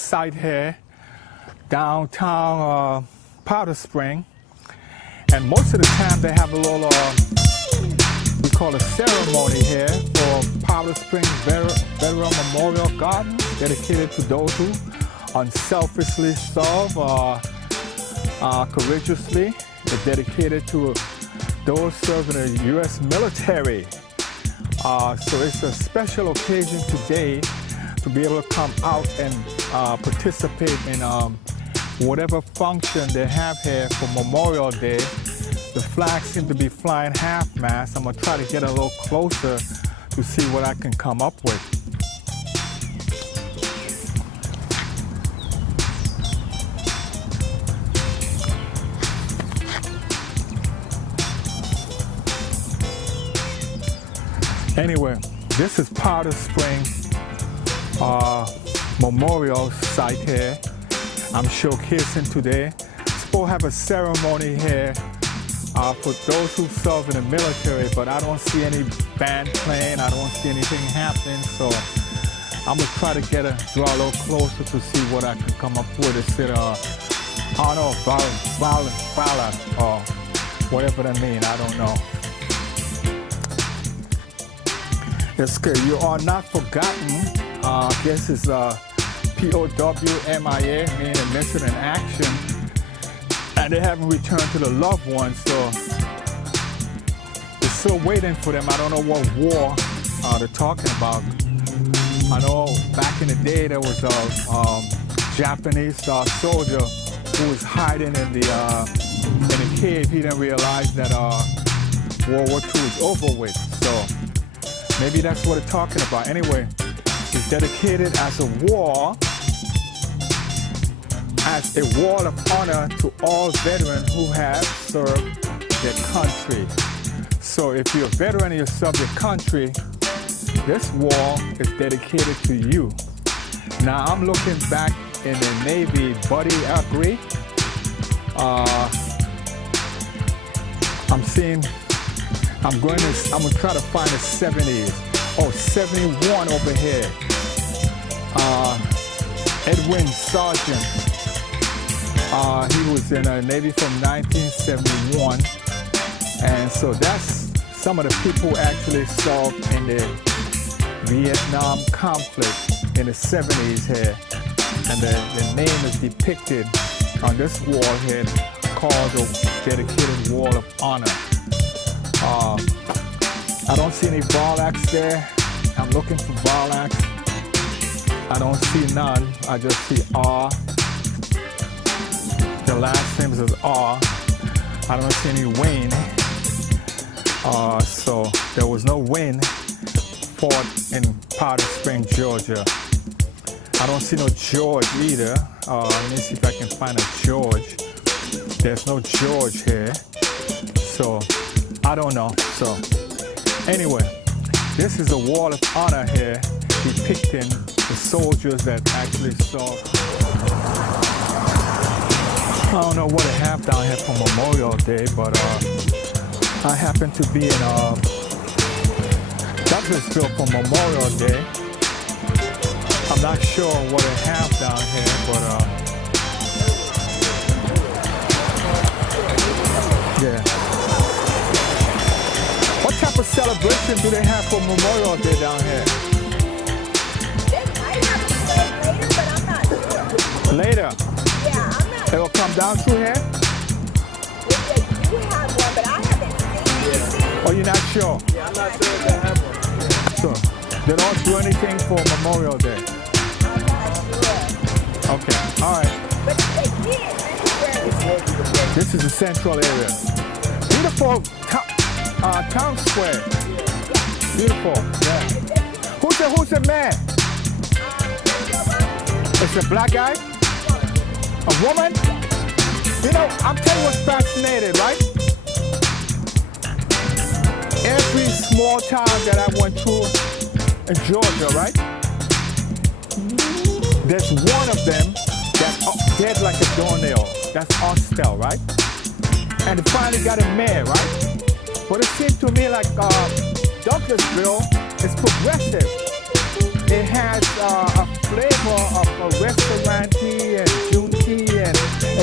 site here, downtown Powder Spring. And most of the time they have a little, we call a ceremony here for Powder Spring Veteran Memorial Garden, dedicated to those who unselfishly serve courageously. They're dedicated to those serving the U.S. military. So it's a special occasion today to be able to come out and participate in whatever function they have here for Memorial Day. The flags seem to be flying half-mast. I'm going to try to get a little closer to see what I can come up with. Anyway, this is Powder Spring Memorial site here. I'm showcasing today. Supposed to have a ceremony here for those who serve in the military, but I don't see any band playing. I don't see anything happening, so I'm gonna try to draw a little closer to see what I can come up with. It's honor of valor, or whatever that means. I don't know. It's good. You are not forgotten. I guess it's POW-MIA, meaning missing in action. And they haven't returned to the loved ones, so they're still waiting for them. I don't know what war they're talking about. I know back in the day there was a Japanese soldier who was hiding in the cave. He didn't realize that World War II was over with. So maybe that's what they're talking about. Anyway, it's dedicated as a wall of honor to all veterans who have served their country. So if you're a veteran and you serve your country, this wall is dedicated to you. Now I'm looking back in the Navy, Buddy Agri. I'm gonna try to find the 70s. Oh, 71 over here. Edwin Sargent. He was in the Navy from 1971. And so that's some of the people who actually served in the Vietnam conflict in the 70s here. And the name is depicted on this wall here called the dedicated Wall of Honor. I don't see any ball axe there. I'm looking for ball axe. I don't see none. I just see R. The last name is R. I don't see any Wayne. So there was no Wayne fought in Powder Spring, Georgia. I don't see no George either. Let me see if I can find a George. There's no George here. So I don't know. So anyway, this is a wall of honor here depicting the soldiers that actually served. I don't know what they have down here for Memorial Day, but I happen to be in Douglasville for Memorial Day. I'm not sure what they have down here, but yeah. What type of celebration do they have for Memorial Day down here? They might have it later, but I'm not sure. Later? Yeah, I'm not. They will come down through here? If they do have one, but I haven't seen it. Or you're not sure? Yeah, I'm not sure if they have one. So they don't do anything for Memorial Day? I'm not sure. Okay, all right. But if they did, This is the central area. Beautiful town square. Beautiful, yeah. Who's the man? It's a black guy? A woman? You know, I'm telling you what's fascinating, right? Every small town that I went through in Georgia, right? There's one of them that's dead like a doornail. That's Austell, right? And they finally got a mayor, right? But it seems to me like Douglasville is progressive. it has a flavor of a restaurant tea and June tea, and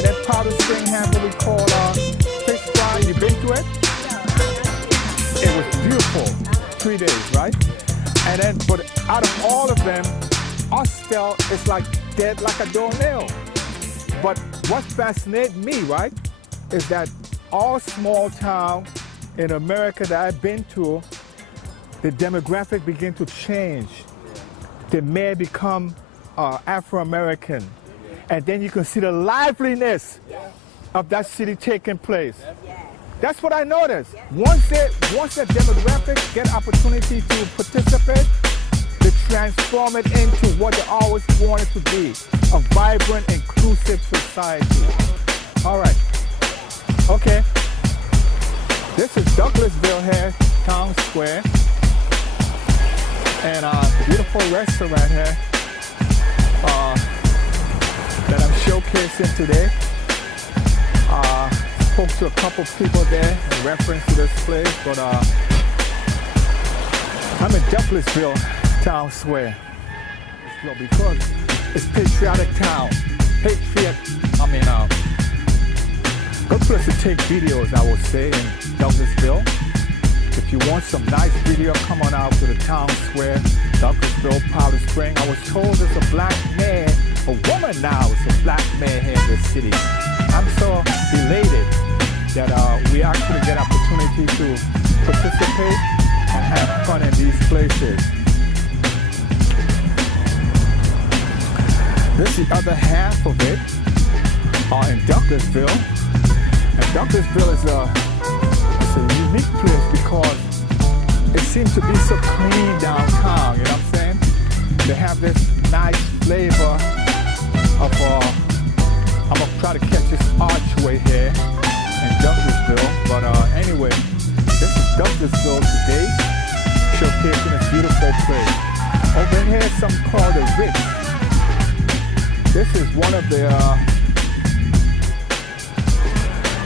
then Powder Spring has what we call fish fry. You been to it? It was beautiful. 3 days, right? And then, but out of all of them, Austell is like dead like a doornail. But what fascinates me, right, is that all small town in America that I've been to, the demographic begin to change. The mayor become Afro-American. And then you can see the liveliness of that city taking place. That's what I noticed. Once the demographics get opportunity to participate, they transform it into what they always wanted to be, a vibrant, inclusive society. All right. Okay. This is Douglasville here, Town Square. And a beautiful restaurant here that I'm showcasing today. Spoke to a couple people there in reference to this place, but I'm in Douglasville Town Square because it's patriotic town. Good place to take videos, I would say, in Douglasville. If you want some nice video, come on out to the Town Square, Douglasville, Powder Spring. I was told there's a black man, a woman now is a black man here in this city. I'm so elated that we actually get opportunity to participate and have fun in these places. This is the other half of it in Douglasville. And Douglasville is a unique place because it seems to be so clean downtown, you know what I'm saying? They have this nice flavor of, I'm gonna try to catch this archway here in Douglasville, but anyway, this is Douglasville today, showcasing this beautiful place. Over here is something called the Ritz. This is one of the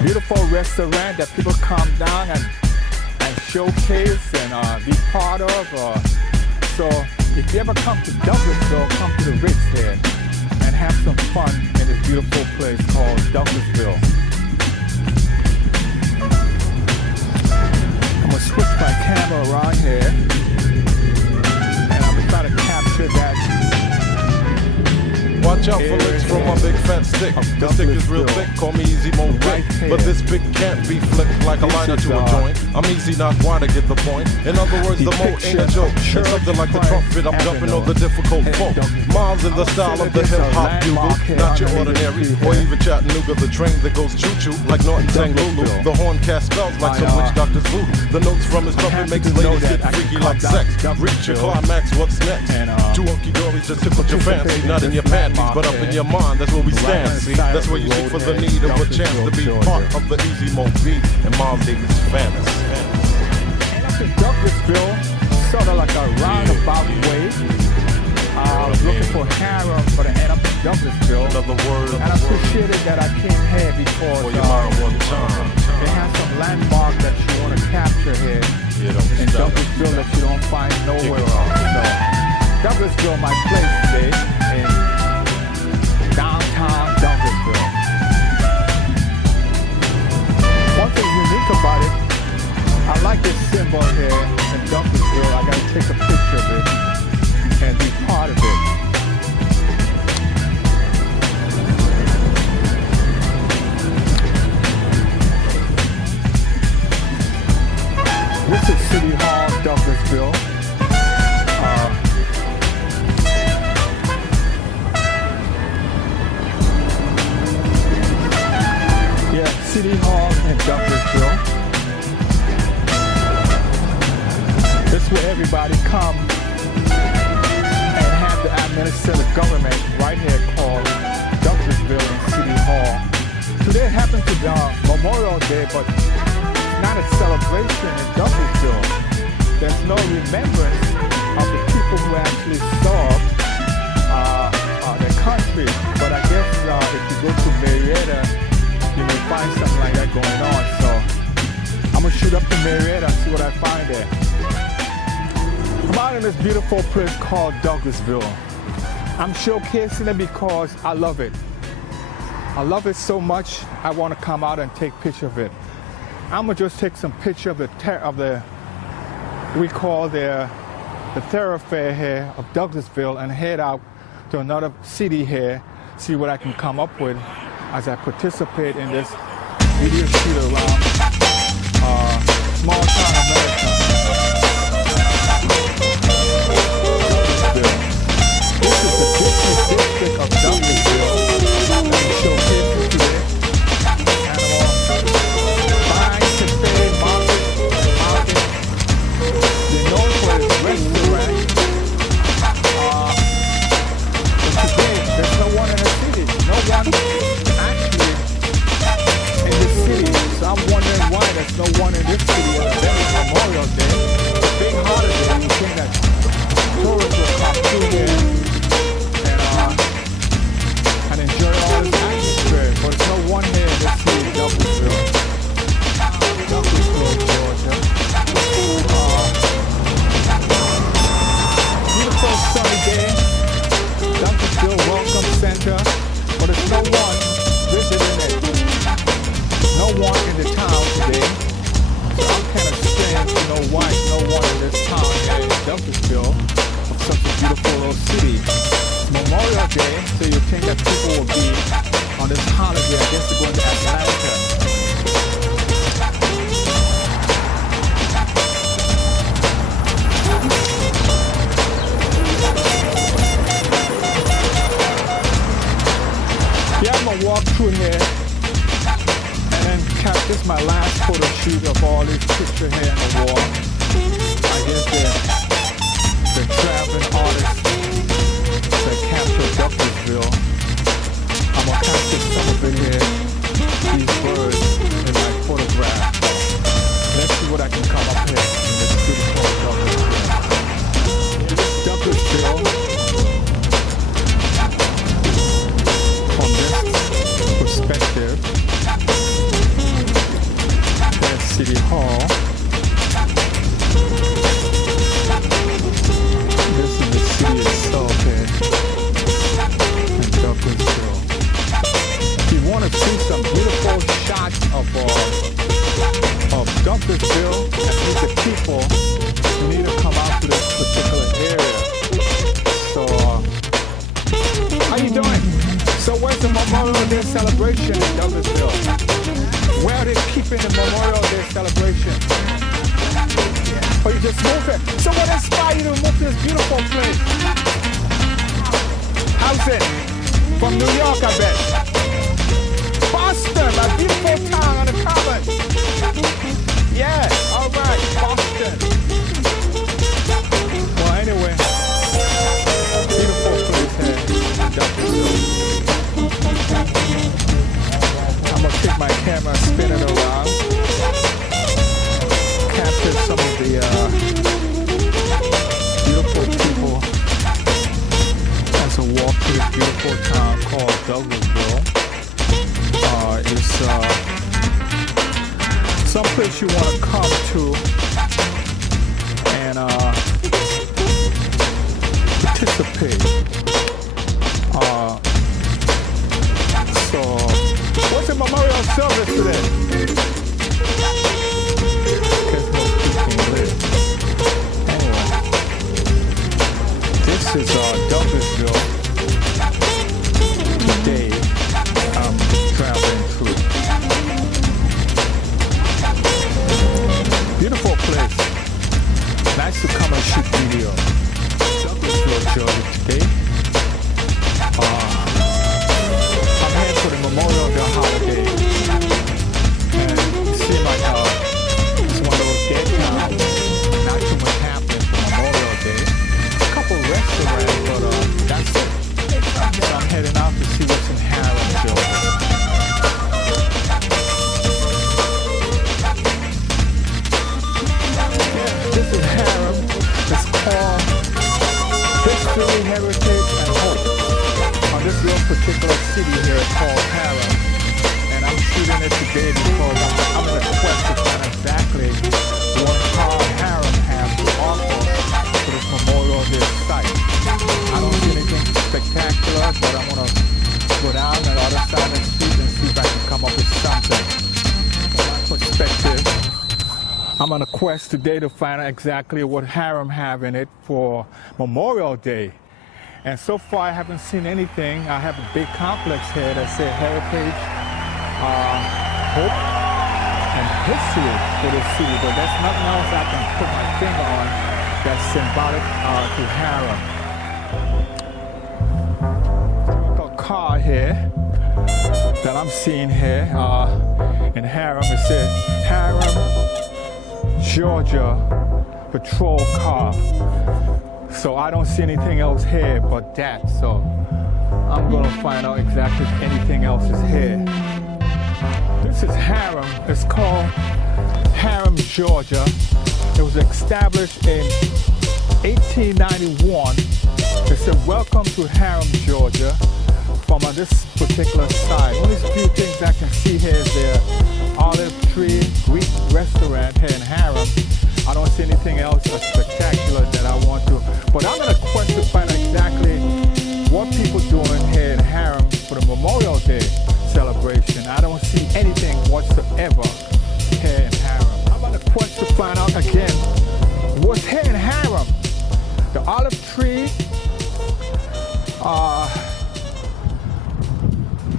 beautiful restaurant that people come down and showcase and be part of. So if you ever come to Douglasville, come to the Ritz here and have some fun in this beautiful place called Douglasville. I'm gonna switch my camera around here and I'm gonna try to capture that. Watch out for licks from my big fat stick. The stick is real thick, call me Easy Mo Vic. But this big can't be flipped like a lighter to a joint. I'm easy, not wide to get the point. In other words, the mo ain't a joke. And something like the trumpet, I'm jumping over the difficult folk. Miles in the style of the hip-hop bugle, not your ordinary. Or even Chattanooga, the train that goes choo-choo like Norton sang Lulu. The horn cast spells like some witch doctor's voodoo. The notes from his trumpet makes ladies get freaky like sex. Reach your climax, what's next? Two hunky-dories just tickled your fancy, not in your panties, but up in your mind, that's where we stand, see? That's where you seek for the need of a chance to be part of the Easy Mo beat and Miles Davis fantasy. And up in Douglasville, sort of like a roundabout way. I was looking for Harem, but I ended up in Douglasville. Another word. And I appreciated that I came here because for your mind one time. They have some landmark that you want to capture here in Douglasville that you don't find nowhere else. So, Douglasville, my place today in downtown Douglasville. One thing unique about it, I like this symbol here in Douglasville. I gotta take a picture of it and be part of it. This is City Hall, Douglasville. City Hall in Douglasville. This is where everybody come and have to administer the government right here called Douglasville and City Hall. Today happens to be Memorial Day, but it's not a celebration in Douglasville. There's no remembrance of the people who actually served their country. But I guess if you go to Marietta, you may find something like that going on. So I'm gonna shoot up to Marietta and see what I find there. I'm out in this beautiful place called Douglasville. I'm showcasing it because I love it. I love it so much, I want to come out and take picture of it. I'm gonna just take some picture of the thoroughfare here of Douglasville and head out to another city here, see what I can come up with as I participate in this video shoot around small town America. Douglasville. This is the business district of Douglasville that we showcase today. Fine cafe, market. They're known for its restaurant. But today, there's no one in the city. No one actually in the city. So I'm wondering why there's no one in this city on Memorial Day. It's a big holiday. You think that tourists will come through here and enjoy all this atmosphere. But there's no one here in this city, Douglasville, Georgia. Beautiful sunny day. Douglasville Welcome Center. But there's no one visiting it. No one in the town today. So I'm kind of strange to know why there's no one in this town here in Douglasville, of such a beautiful little city. It's Memorial Day, so you think that people will be on this holiday. I guess they're going to Atlanta. Yeah, I'm gonna walk through here and then this is my last photo shoot of all these pictures here on the wall. I guess the traveling artists that captured Douglasville. I'm gonna capture some of it here, these birds in my photograph. Let's see what I can come up here in this beautiful Douglasville. From this perspective, there's City Hall. This is the city itself here in Douglasville. If you want to see some beautiful shots of Douglasville and meet the people, you need to come out to this particular area. So, how you doing? So where's the Memorial Day celebration in Douglasville? Where are they keeping the Memorial Day celebration? Or you just move it? So what inspired you to move to this beautiful place? How's it? From New York, I bet. Boston, a beautiful town on the common. Yeah, all right, Boston. Well, anyway, beautiful place here in Douglasville. I'm gonna take my camera, spin it around, capture some of the beautiful people as I walk through this beautiful town called Douglasville. It's someplace you want to come to and participate. So, what's the memorial service today? There's no people live. Anyway, this is Douglasville. Today, I'm traveling through. Beautiful place. Nice to come and shoot video. Douglasville, Georgia today. I'm here for the Memorial Day holiday. I'm on a quest today to find out exactly what harem have in it for Memorial Day. And so far I haven't seen anything. I have a big complex here that says heritage, hope, and history for this city, but there's nothing else I can put my finger on that's symbolic to harem. A car here that I'm seeing here in harem. It says Harem, Georgia patrol car. So I don't see anything else here but that. So I'm gonna find out exactly if anything else is here. This is harem. It's called Harem, Georgia. It was established in 1891. It said, welcome to Harem, Georgia. From on this particular side. One of these few things I can see here is their Olive Tree Greek restaurant here in Harem. I don't see anything else spectacular that I want to. But I'm in a quest to find out exactly what people doing here in Harem for the Memorial Day celebration. I don't see anything whatsoever here in Harem. I'm on a quest to find out again what's here in Harem. The Olive Tree.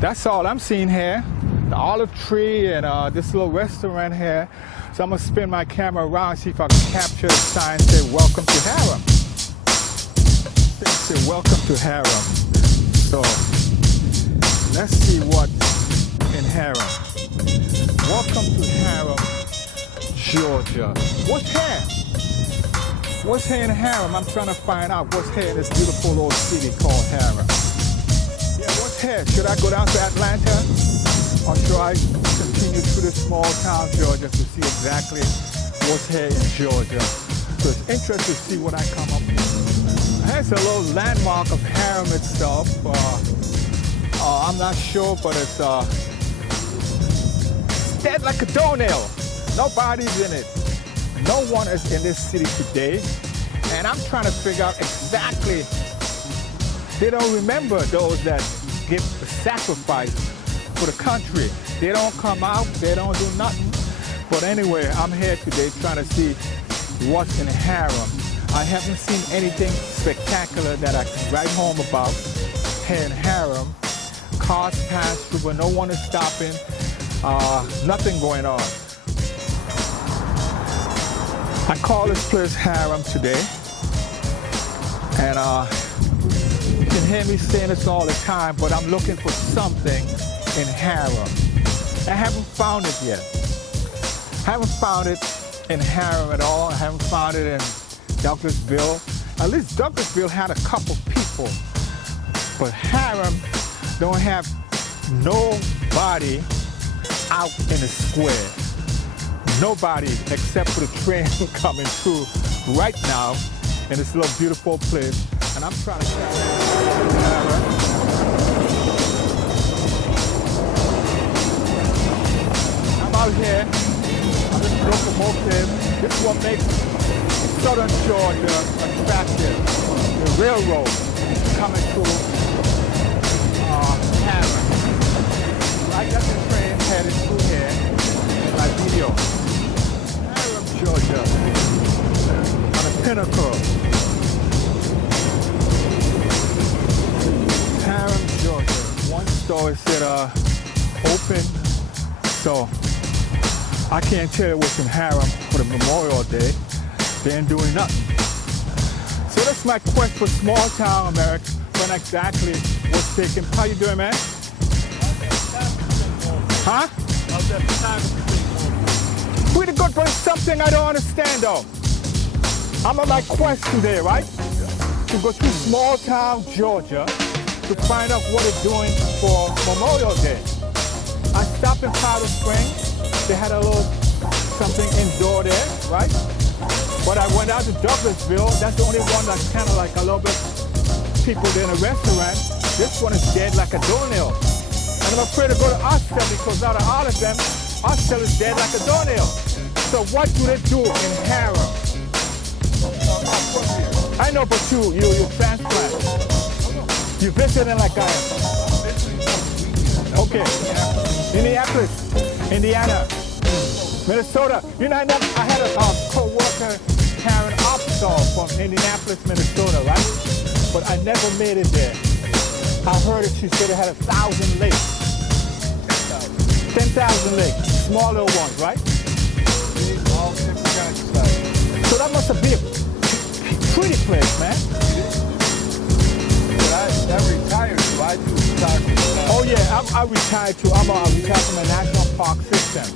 That's all I'm seeing here. The Olive Tree and this little restaurant here. So I'm gonna spin my camera around, see if I can capture the sign say welcome to Harem. Say welcome to Harem. So let's see what's in Harem. Welcome to Harem, Georgia. What's here? What's here in Harem? I'm trying to find out what's here in this beautiful little city called Harem. Yeah, what's here? Should I go down to Atlanta? Or should I continue through this small town, Georgia, to see exactly what's here in Georgia? So it's interesting to see what I come up with. Here's a little landmark of Harem itself. I'm not sure, but it's dead like a doornail. Nobody's in it. No one is in this city today. And I'm trying to figure out exactly, they don't remember those that give the sacrifice for the country. They don't come out, they don't do nothing. But anyway, I'm here today trying to see what's in Harem. I haven't seen anything spectacular that I can write home about here in Harem. Cars pass through, but no one is stopping. Nothing going on. I call this place Harem today. And you can hear me saying this all the time, but I'm looking for something in Harem. I haven't found it yet. I haven't found it in Harem at all. I haven't found it in Douglasville. At least Douglasville had a couple people, but Harem don't have nobody out in the square. Nobody except for the train coming through right now in this little beautiful place. And I'm trying to catch Harem. Out here on this locomotive. This is what makes southern Georgia attractive. The railroad coming through Harem. I got the train headed through here in my video. Harem, Georgia, on the pinnacle. Harem, Georgia. One store said open, so I can't tell you what's in Harem for the Memorial Day. They ain't doing nothing. So that's my quest for small town America, find exactly what's taking. How you doing, man? Huh? Pretty good, but it's something I don't understand though. I'm on my quest today, right? To go through small town Georgia to find out what they're doing for Memorial Day. I stopped in Powder Springs. They had a little something indoor there, right? But I went out to Douglasville. That's the only one that's kind of like a little bit people in a restaurant. This one is dead like a doornail. And I'm afraid to go to Ostel because out of all of them, Ostel is dead like a doornail. So what do they do in Harem? I know, but you transplant. You visiting like I am. Okay. Minneapolis, Indiana. Minnesota. You know, I had a co-worker, Karen Opsahl from Indianapolis, Minnesota, right? But I never made it there. I heard it, she said it had 1,000 lakes. 10,000 lakes, small little ones, right? All different kinds of size. So that must have been a pretty place, man. But I retired, so I do photography. Oh yeah, I retired too. I'm retired from the National Park System.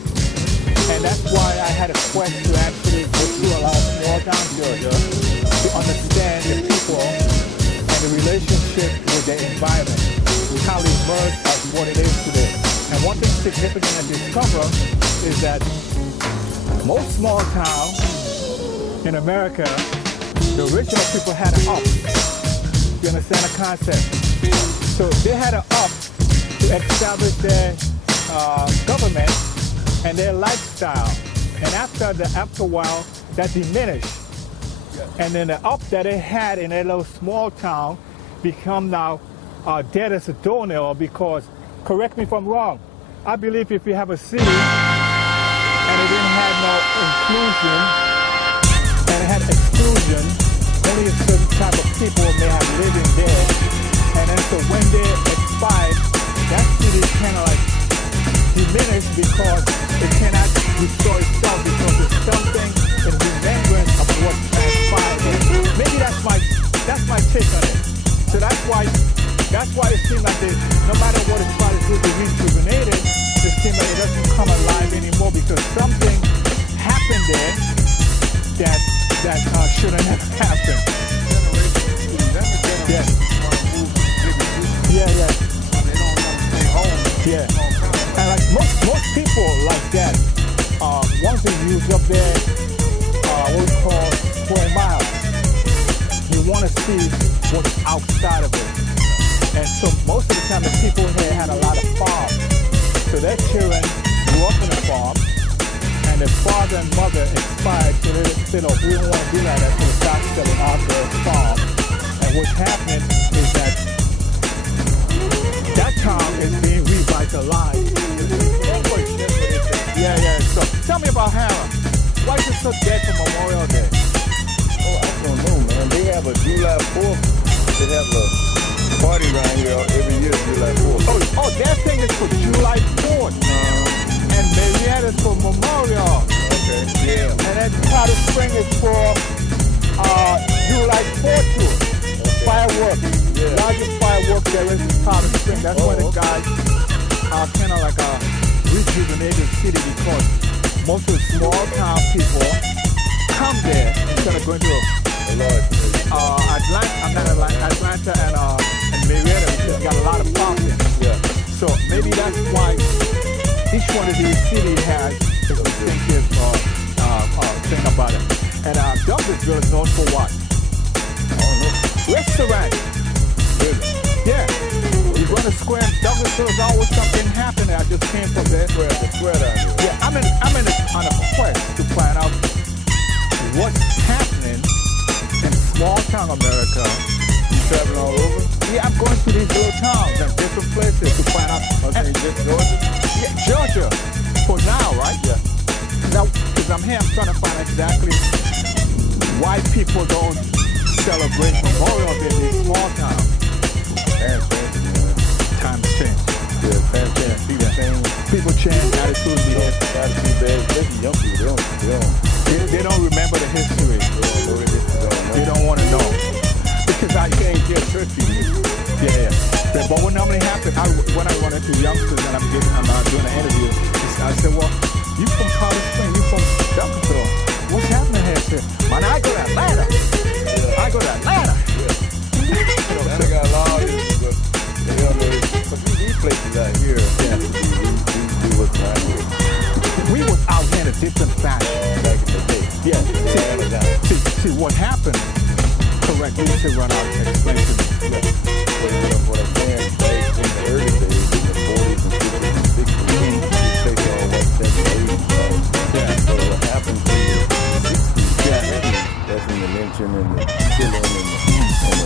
And that's why I had a quest to actually go through a lot of small town Georgia to understand the people and the relationship with their environment, how it emerged as what it is today. And one thing significant to discover is that most small towns in America, the original people had an up. You understand the concept? So they had an up to establish their government and their lifestyle. And after a while, that diminished. And then the up that they had in their little small town become now dead as a doornail because, correct me if I'm wrong, I believe if you have a city and it didn't have no inclusion, and it had exclusion, only a certain type of people may have lived in there. And then so when they expired, that city kind of like diminished because it cannot restore itself because there's something in remembrance of what transpired. Maybe that's my take on it. So that's why it seems like no matter what it tries to do to rejuvenate it, it seems like it doesn't come alive anymore because something happened there that shouldn't have happened. Yeah. Yeah, yeah. They don't want to stay home. Yeah. And like most people like that, once they use up there, what we call square miles, you want to see what's outside of it. And so most of the time the people here had a lot of farms. So their children grew up in a farm, and their father and mother expired, so they said, oh, we don't want to do that, so they start selling out their farm. And what's happening is that town is being revitalized. Yeah, yeah. So tell me about Harlem. Why is it so dead for Memorial Day? Oh, I don't know, man. They have a July 4th. They have a party around here every year, July 4th. Oh, their thing is for July 4th. And Marietta's for Memorial. Okay, yeah. And then Powder Spring is for July 4th too. Okay. Fireworks. Yeah. Largest fireworks there is in Powder Spring. That's why the guys are kind of like a rejuvenated city because most of the small town people come there instead of going to Atlanta and Marietta, which has got a lot of parking. Yeah. So maybe that's why each one of these cities has a distinctive thing about it. And Douglasville is known for what? I don't know. Restaurant. Really? Yeah. You run a square in Douglasville, there's always something happening. I just came from there. The square down here. Yeah, I'm on a quest to find out what's happening in small town America. You traveling all over? Yeah, I'm going to these little towns and different places to find out. Okay, just Georgia? Yeah, Georgia. For now, right? Yeah. Because I'm here, I'm trying to find exactly why people don't celebrate Memorial Day in these small towns. Times change. Yeah, times change. People change. People change, attitudes behave. Attitude bad, especially young people. They don't remember the history. They don't want to know. Because I can't get church people. Yeah. But what normally happens, when I run into youngsters and I'm doing an interview, I say, well, you from Powder Spring, you from Douglasville. What's happening here? I say, man, I go to Atlanta. I go to Atlanta. Atlanta got a lot of this, but they don't know because these places out here, we was around here. We was out here in a different fashion. Back in the day. Yeah. See what happened. Correct. We should run out and explain to me. What I'm saying, back in the early days, in the 40s and 50s and 60s, these places all like 70s, 80s. Yeah. So what happened in the 60s, Yeah. that's when the lynching and the killing and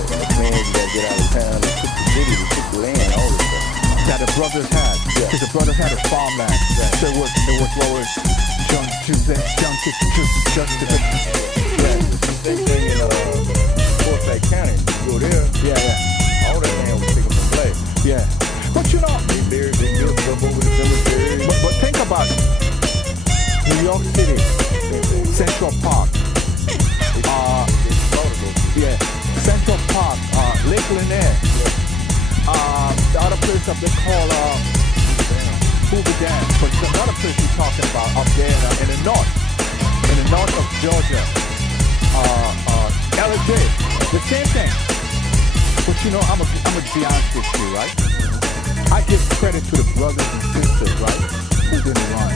the plans that get out of town, they took the city, they took the land, all this stuff. That the brothers had. Yeah. Because the brothers had a farmland. Right. So it was what was Same thing in Forsyth County. You go there, Yeah. all that land was taken from black. Yeah. But you know, They built stuff over the cemetery. but think about it. New York City, Central Park. Yeah, Central Park, Lake Lanier. The other place up there called Hoover Dam. But it's another place we're talking about up there in the north of Georgia. LJ, the same thing. But you know, I'm gonna be honest with you, right? I give credit to the brothers and sisters, right, who didn't run.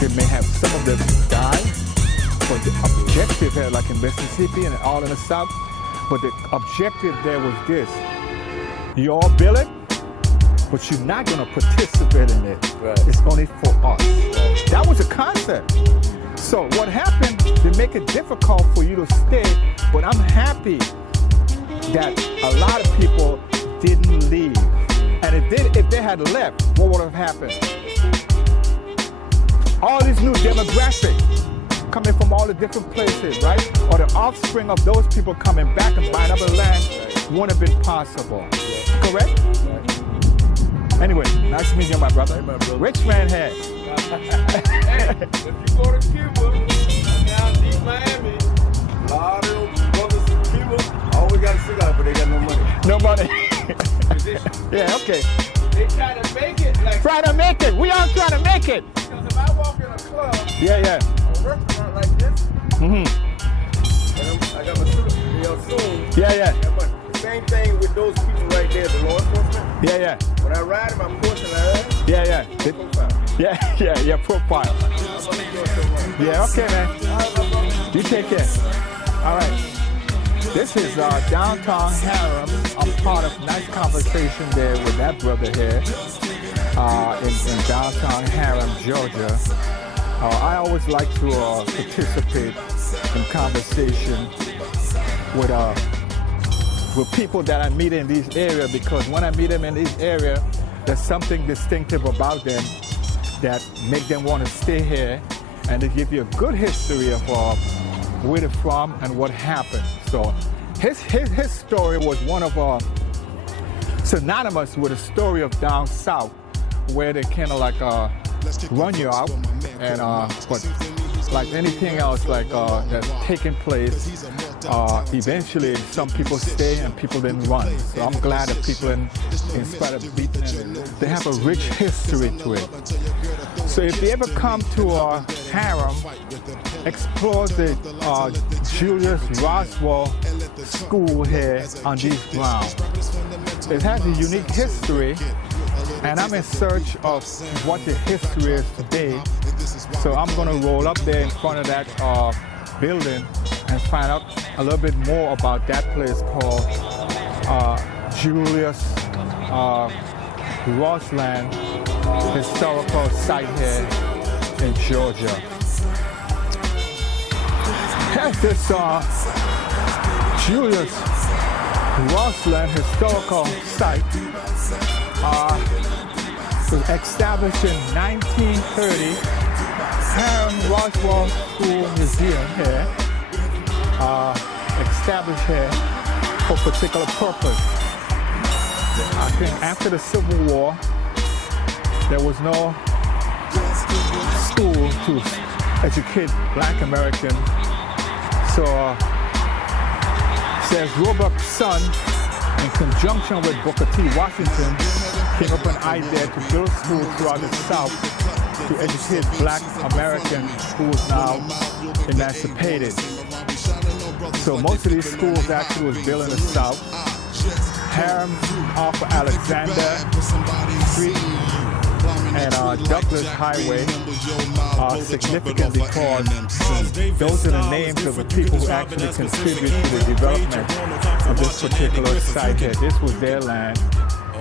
They may have, some of them died, but the objective here, like in Mississippi and all in the South, but the objective there was this. You all build it, but you're not gonna participate in it. Right. It's only for us. That was a concept. So what happened, they make it difficult for you to stay, but I'm happy that a lot of people didn't leave. And if they had left, what would have happened? All these new demographics coming from all the different places, right? Or the offspring of those people coming back and buying up the land wouldn't have been possible. Correct? Anyway, nice to meet you, my brother. Hey, my brother. Rich man here. Hey, if you go to Cuba, down deep Miami, a lot of those brothers in Cuba always got a cigar, but they got no money. Nobody. Yeah, okay. They try to make it like, Try to make it. We all trying to make it. because if I walk in a club, Yeah. a restaurant like this, Mm-hmm. and I got my suit real soon. Yeah. I got money. The same thing with those people right there, the law enforcement. Yeah. When I ride in my Porsche and I ride, Yeah. profile. Yeah, profile. Yeah, okay, man. You take care. All right. This is downtown Harem. I'm part of nice conversation there with that brother here in downtown Harem, Georgia. I always like to participate in conversation with people that I meet in these areas, because when I meet them in this area, there's something distinctive about them that make them want to stay here, and they give you a good history of where they're from and what happened. So his story was one of synonymous with the story of down south, where they kind of like run you out, and but like anything else like that's taking place, eventually some people stay and people didn't run. So I'm glad that people in spite of beating them, they have a rich history to it. So if you ever come to Harem, explore the Julius Roswell School here on these grounds. It has a unique history, and I'm in search of what the history is today. So I'm gonna roll up there in front of that building and find out a little bit more about that place called Julius Rossland Historical Site here in Georgia. Here's this Julius Rossland Historical Site. Was established in 1930. Harem Roswell School Museum here, established here for a particular purpose. I think after the Civil War, there was no school to educate Black Americans. So, says Robert Son, in conjunction with Booker T. Washington, came up with an idea to build schools throughout the South to educate Black Americans who was now emancipated. So most of these schools actually was built in the South. Harem off of Alexander Street and Douglas Highway are significant because those are the names of the people who actually contributed to the development of this particular site here. This was their land,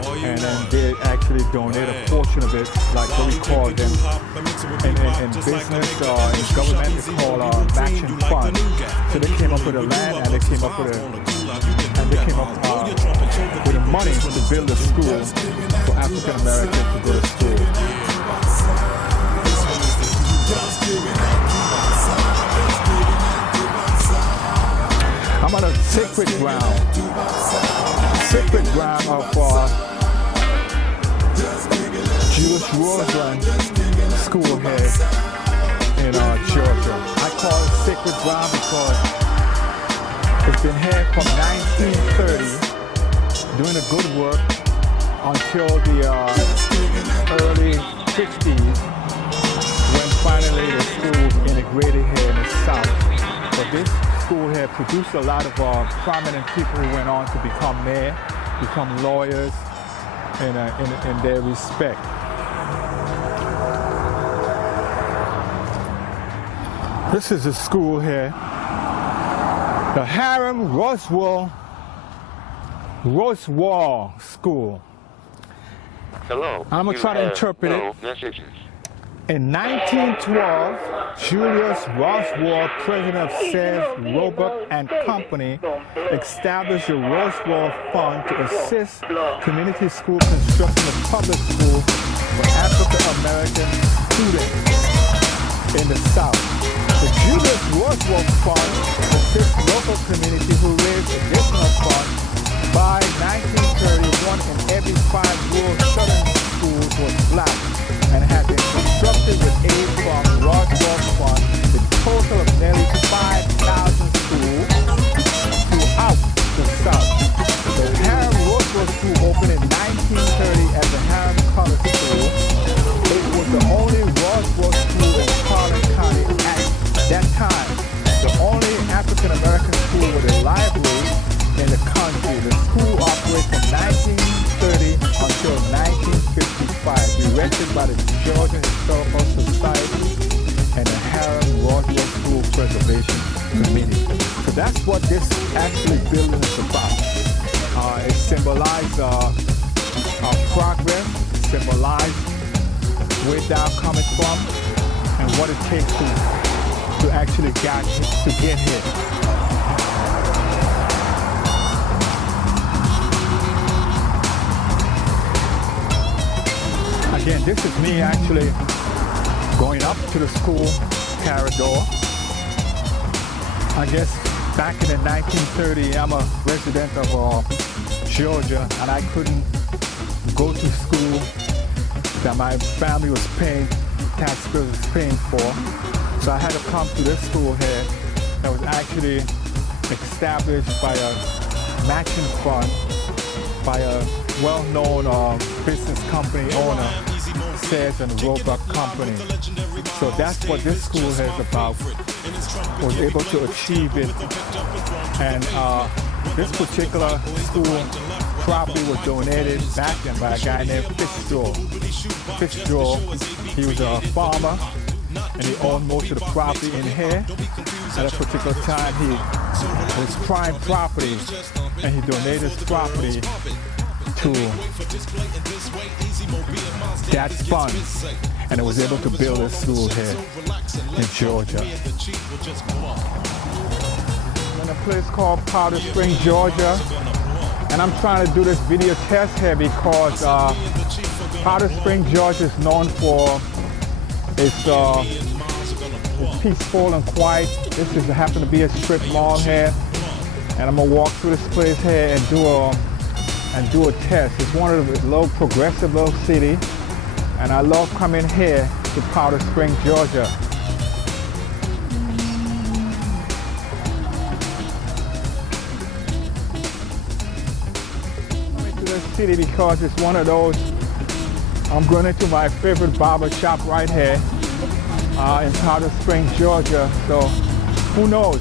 and then they actually donate a portion of it, like what we call them in business or in government, they call matching fund. So they came up with the land, and they came up with the money to build a school for African Americans to go to school. sacred ground. Sacred ground of Julius Roseland School here in Georgia. I call it sacred ground because it's been here from 1930, doing a good work until the early 50s, when finally the school integrated here in the South. But this school here produced a lot of prominent people who went on to become mayor, become lawyers in their respect. This is the school here, the Hiram Roswell School. Hello. I'm going to try to interpret it. Messages. In 1912, Julius Roswell, president of Sears, Roebuck and Company, established the Roswell Fund to assist community school construction of public schools for African American students in the South. The Julius Roswell Fund assists local community who raised additional funds. By 1931, in every 5 rural southern schools was black and had been constructed with aid from the Roswell Fund, a total of nearly 5,000 schools throughout the South. The Hiram Roswell School opened in 1930 as the Hiram College School. It was the only Roswell school in Collin County at that time, the only African American school with a library in the country. The school operated from 1930 until 1955, directed by the Georgia Historical Society and the Hiram Roswell School Preservation Committee. So that's what this actually building is about. It symbolizes our progress, symbolizes where thou coming from, and what it takes to actually get here. Again, this is me actually going up to the school corridor. I guess back in the 1930s, I'm a resident of Georgia, and I couldn't go to school that my family was paying, taxpayers was paying for. So I had to come to this school here that was actually established by a matching fund by a well-known business company owner, Sears and Roebuck Company. So that's what this school is about. Was able to achieve it, and this particular school property was donated back then by a guy named Fitzgerald. Fitzgerald, he was a farmer, and he owned most of the property in here. At a particular time, it was prime property, and he donated his property to that fund, and it was able to build a school here in Georgia. I'm in a place called Powder Spring, Georgia, and I'm trying to do this video test here because Powder Spring, Georgia is known for its peaceful and quiet. This just happened to be a strip mall here, and I'm gonna walk through this place here and do a test. It's one of the low progressive little city, and I love coming here to Powder Spring, Georgia. I'm into this city because it's one of those. I'm going into my favorite barber shop right here in Powder Spring, Georgia. So who knows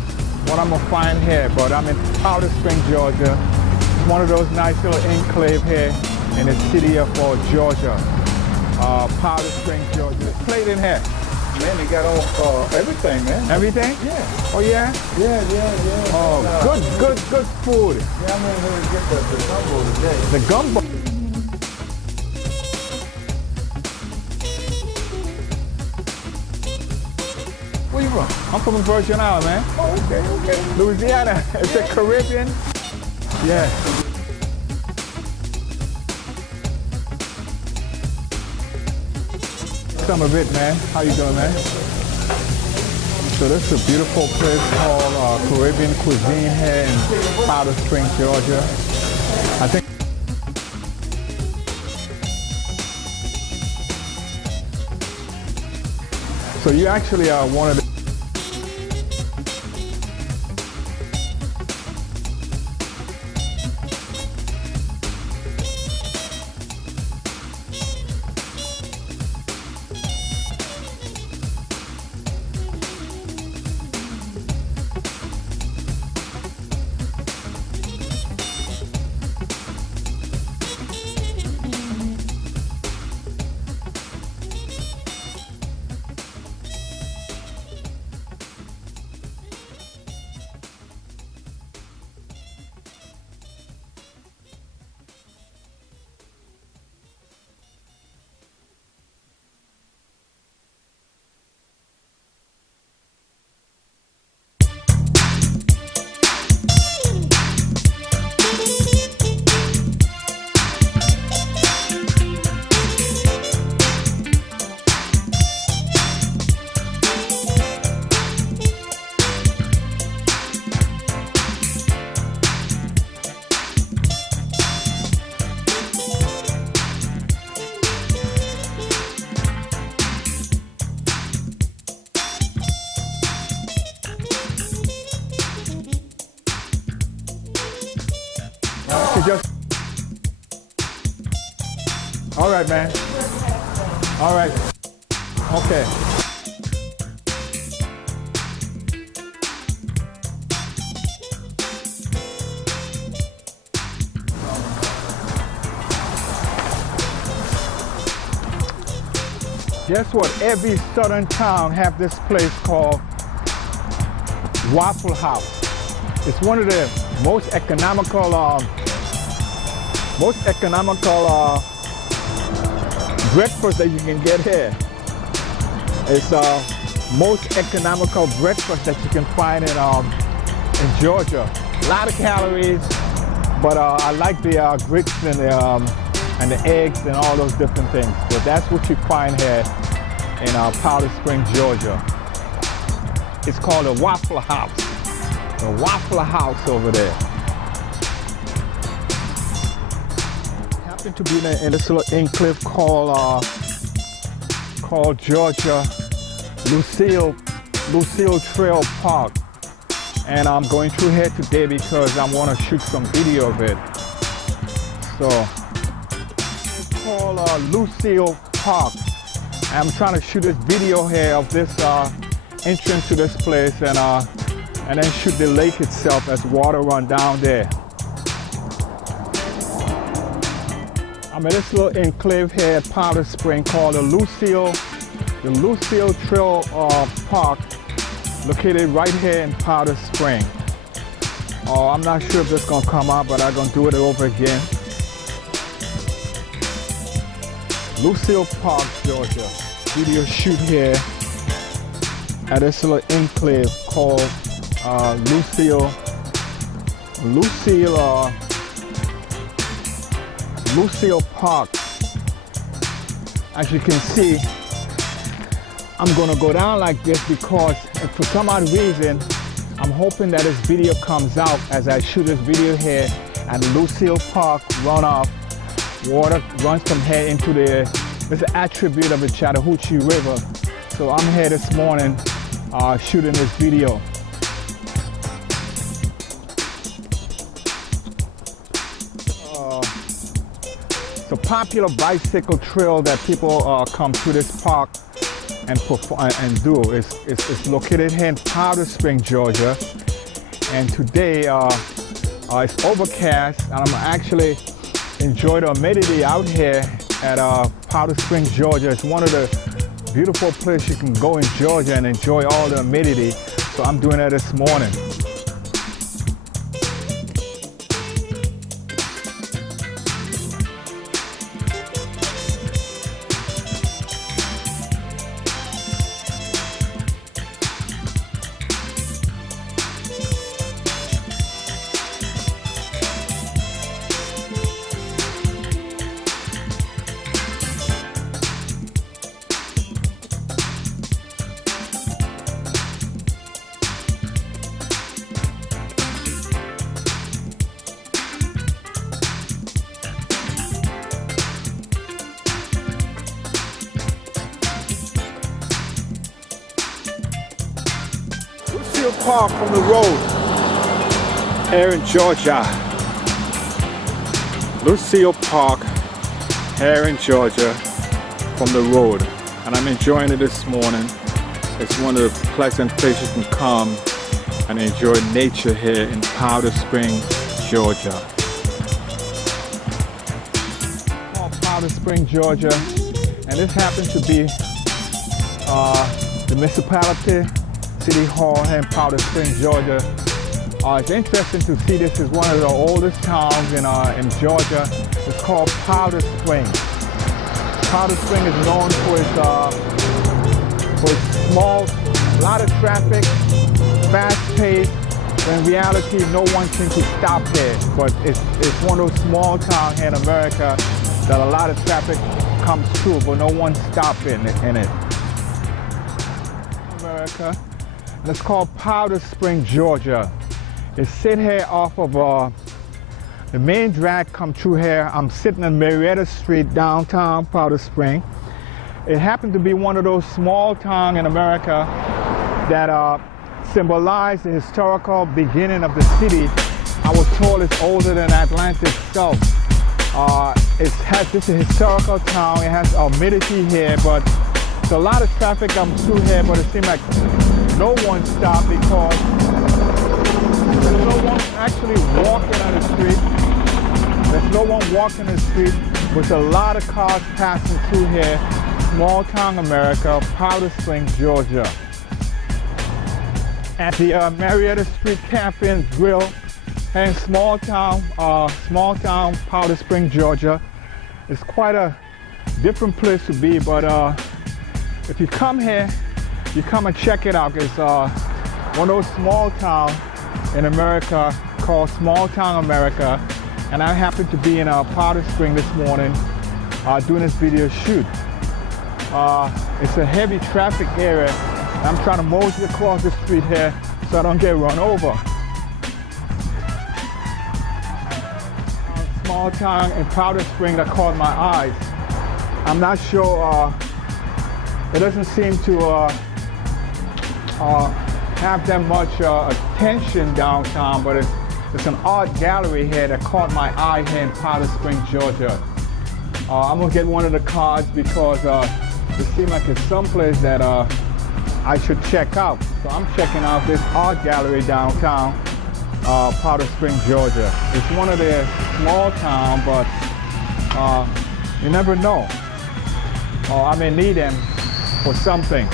what I'm gonna find here, but I'm in Powder Spring, Georgia. It's one of those nice little enclave here in the city of Georgia. Powder Spring, Georgia. It's played in here. Man, they got all everything, man. Everything? Yeah. Oh yeah? Yeah. Oh, good food. Yeah, I'm in here to get the gumbo today. The gumbo. Where you from? I'm from Virgin Islands, man. Oh, okay. Louisiana. It's the Caribbean. Yeah. Some of it, man. How you doing, man? So this is a beautiful place called Caribbean Cuisine here in Powder Springs, Georgia. I think so. You actually are one of the all right, man. All right. Okay. Guess what? Every southern town have this place called Waffle House. It's one of the most economical breakfast that you can get here. It's most economical breakfast that you can find in Georgia. A lot of calories, but I like the grits and the eggs and all those different things. So that's what you find here in Powder Springs, Georgia. It's called a Waffle House. The Waffle House over there. To be in this little enclave called Georgia Lucille Trail Park, and I'm going through here today because I want to shoot some video of it. So it's called Lucille Park. I'm trying to shoot this video here of this entrance to this place, and then shoot the lake itself as water run down there. I'm in this little enclave here at Powder Spring called the Lucille Trail Park, located right here in Powder Spring. I'm not sure if this is gonna come out, but I'm gonna do it over again. Lucille Park, Georgia. Video shoot here at this little enclave called Lucille Park. As you can see, I'm gonna go down like this because for some odd reason, I'm hoping that this video comes out as I shoot this video here at Lucille Park runoff. Water runs from here into it's an attribute of the Chattahoochee River. So I'm here this morning shooting this video. It's a popular bicycle trail that people come to this park and do. It's located here in Powder Spring, Georgia. And today it's overcast, and I'm actually enjoying the humidity out here at Powder Spring, Georgia. It's one of the beautiful places you can go in Georgia and enjoy all the humidity. So I'm doing that this morning. Lucille Park from the road here in Georgia. Lucille Park here in Georgia from the road, and I'm enjoying it this morning. It's one of the pleasant places you can come and enjoy nature here in Powder Spring, Georgia. Powder Spring, Georgia, and this happens to be the municipality, City Hall here in Powder Spring, Georgia. It's interesting to see this is one of the oldest towns in Georgia. It's called Powder Spring. Powder Spring is known for its small, a lot of traffic, fast-paced. In reality, no one seems to stop there, but it's one of those small towns here in America that a lot of traffic comes through, but no one stops in it. America, and it's called Powder Spring, Georgia. It's sit here off of the main drag come through here. I'm sitting on Marietta Street, downtown Powder Spring. It happened to be one of those small towns in America that symbolize the historical beginning of the city. I was told it's older than Atlanta itself. This is a historical town. It has humidity here, but there's a lot of traffic comes through here, but it seems like no one stopped because there's no one actually walking on the street. There's no one walking the street with a lot of cars passing through here. Small town America, Powder Spring, Georgia. At the Marietta Street Cafe and Grill in small town Powder Spring, Georgia. It's quite a different place to be, but if you come here, you come and check it out. It's one of those small towns in America called Small Town America, and I happen to be in Powder Spring this morning doing this video shoot. It's a heavy traffic area. I'm trying to mosey across the street here so I don't get run over. Small town in Powder Spring that caught my eyes. I'm not sure, it doesn't seem to have that much attention downtown, but it's an art gallery here that caught my eye here in Powder Spring, Georgia. I'm gonna get one of the cards because it seems like it's someplace that I should check out. So I'm checking out this art gallery downtown Powder Spring, Georgia. It's one of their small towns, but you never know. I may need them for something.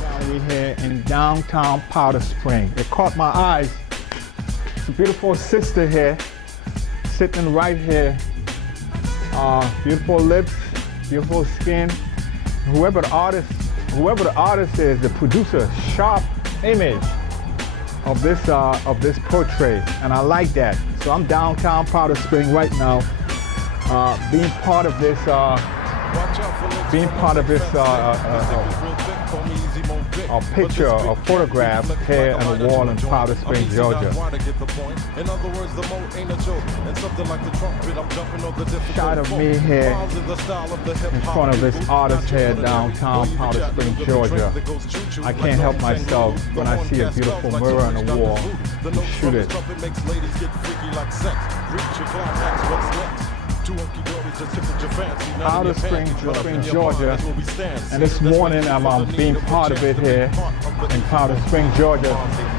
Gallery here in downtown Powder Spring. It caught my eyes. It's a beautiful sister here, sitting right here. Beautiful lips, beautiful skin. Whoever the artist is, the producer, sharp image of this portrait, and I like that. So I'm downtown Powder Spring right now, being part of this picture, a photograph here on the wall in Powder Spring, Georgia. Shot of me here in front of this artist here downtown Powder Spring, Georgia. I can't help myself when I see a beautiful mirror on the wall to shoot it. Powder Spring, Georgia, and this morning I'm being part of it here in Powder Spring, Georgia.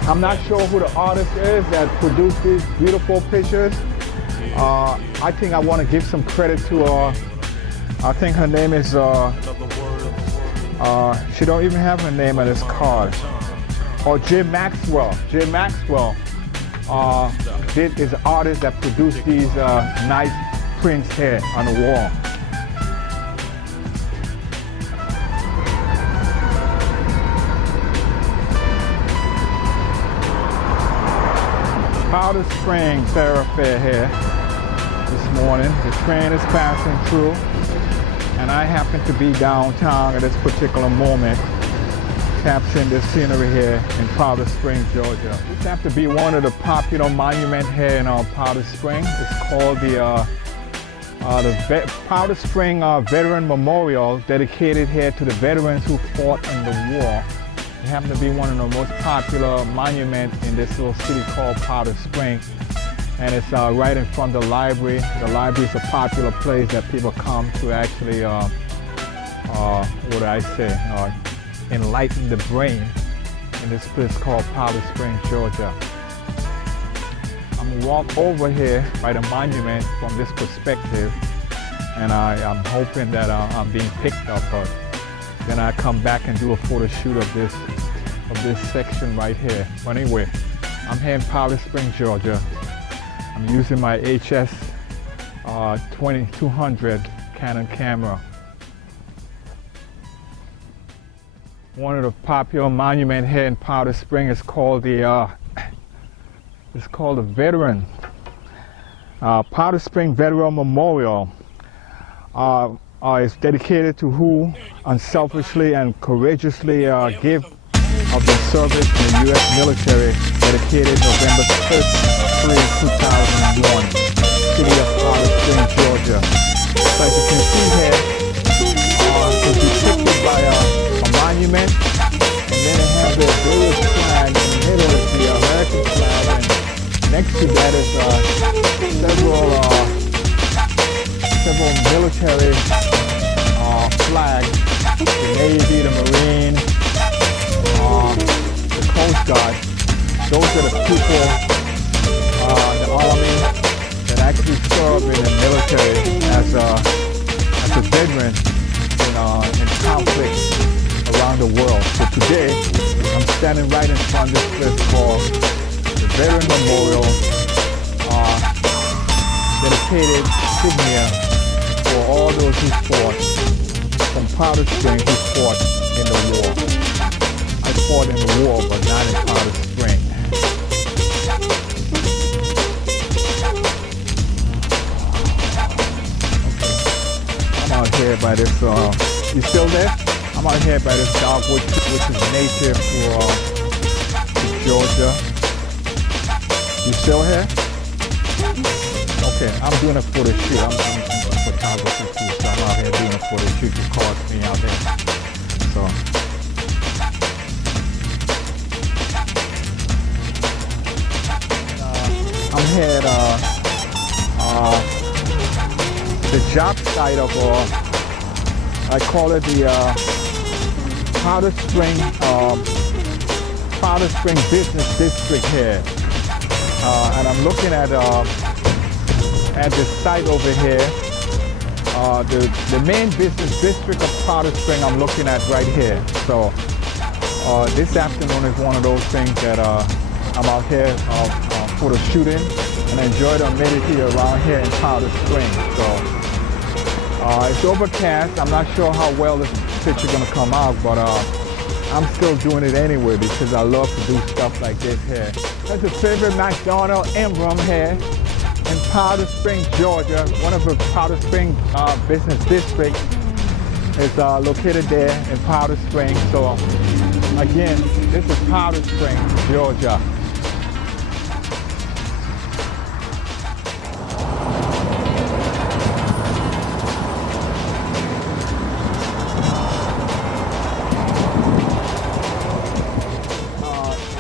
I'm not sure who the artist is that produced these beautiful pictures. I think I want to give some credit to I think her name is she don't even have her name on this card. Or Jay Maxwell. Jay Maxwell is the artist that produced these nice prints here on the wall. Powder Spring thoroughfare here this morning. The train is passing through, and I happen to be downtown at this particular moment, capturing this scenery here in Powder Spring, Georgia. This happens to be one of the popular monuments here in Powder Spring. It's called the Powder Spring Veteran Memorial, dedicated here to the veterans who fought in the war. It happened to be one of the most popular monuments in this little city called Powder Springs. And it's right in front of the library. The library is a popular place that people come to actually, enlighten the brain in this place called Powder Springs, Georgia. I'm gonna walk over here by the monument from this perspective, and I'm hoping that I'm being picked up, but then I come back and do a photo shoot of this section right here. But anyway, I'm here in Powder Springs, Georgia. I'm using my HS 2200 Canon camera. One of the popular monuments here in Powder Springs is called the Veteran Powder Springs Veteran Memorial. Is dedicated to who unselfishly and courageously give of their service in the U.S. military, dedicated November 3, 2001, city of Powder Springs, Georgia. So as you can see here, it's depicted by a monument, and then it has the various flag. In the middle is the American flag, and next to that is several military flags, the Navy, the Marine, the Coast Guard. Those are the people, the Army, that actually serve in the military as a veteran in conflicts around the world. So today, I'm standing right in front of this place called the Veteran Memorial, dedicated insignia for all those who fought from Powder Springs, who fought in the war. I fought in the war, but not in Powder Springs. Okay. I'm out here by this, you still there? I'm out here by this dogwood, which is native to Georgia. You still here? Okay, I'm doing a photo shoot. I'm a photographer too, so I'm out here doing a photo shoot. You called me out there. So. I'm here at the job site of, I call it the Powder Springs Business District here. And I'm looking at the site over here. The main business district of Powder Springs I'm looking at right here. So this afternoon is one of those things that I'm out here photo shooting, and I enjoy the humidity around here in Powder Springs. So it's overcast. I'm not sure how well this picture is going to come out, but I'm still doing it anyway because I love to do stuff like this here. That's a favorite McDonald's emblem here in Powder Springs, Georgia. One of the Powder Springs business districts is located there in Powder Springs. So again, this is Powder Springs, Georgia.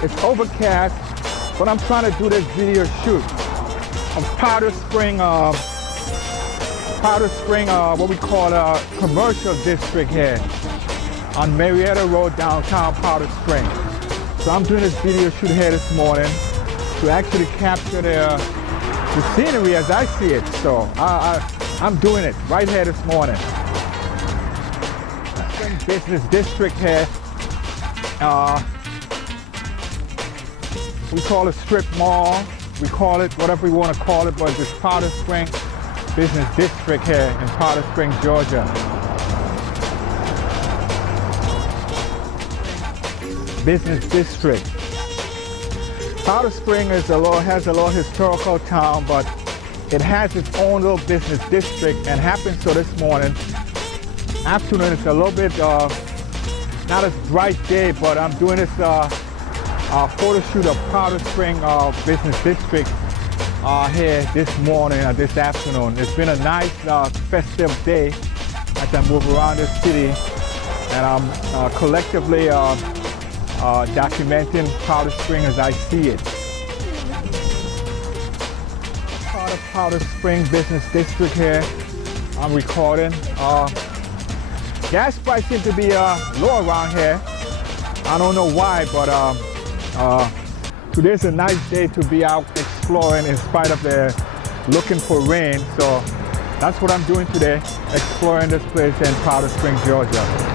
It's overcast, but I'm trying to do this video shoot of Powder Springs, what we call a commercial district here on Marietta Road, downtown Powder Springs. So I'm doing this video shoot here this morning to actually capture the scenery as I see it. So I'm doing it right here this morning. Springs Business District here. We call it strip mall, we call it whatever we want to call it, but it's Powder Springs Business District here in Powder Springs, Georgia. Business District. Powder Springs has a little historical town, but it has its own little business district, and happened so this morning. Afternoon, it's a little bit, not as bright day, but I'm doing this photo shoot of Powder Springs Business District here this morning or this afternoon. It's been a nice festive day as I move around the city, and I'm collectively documenting Powder Spring as I see it. Part of Powder Spring Business District here. I'm recording. Gas prices seem to be low around here. I don't know why, but today's a nice day to be out exploring in spite of the looking for rain. So that's what I'm doing today, exploring this place in Powder Spring, Georgia.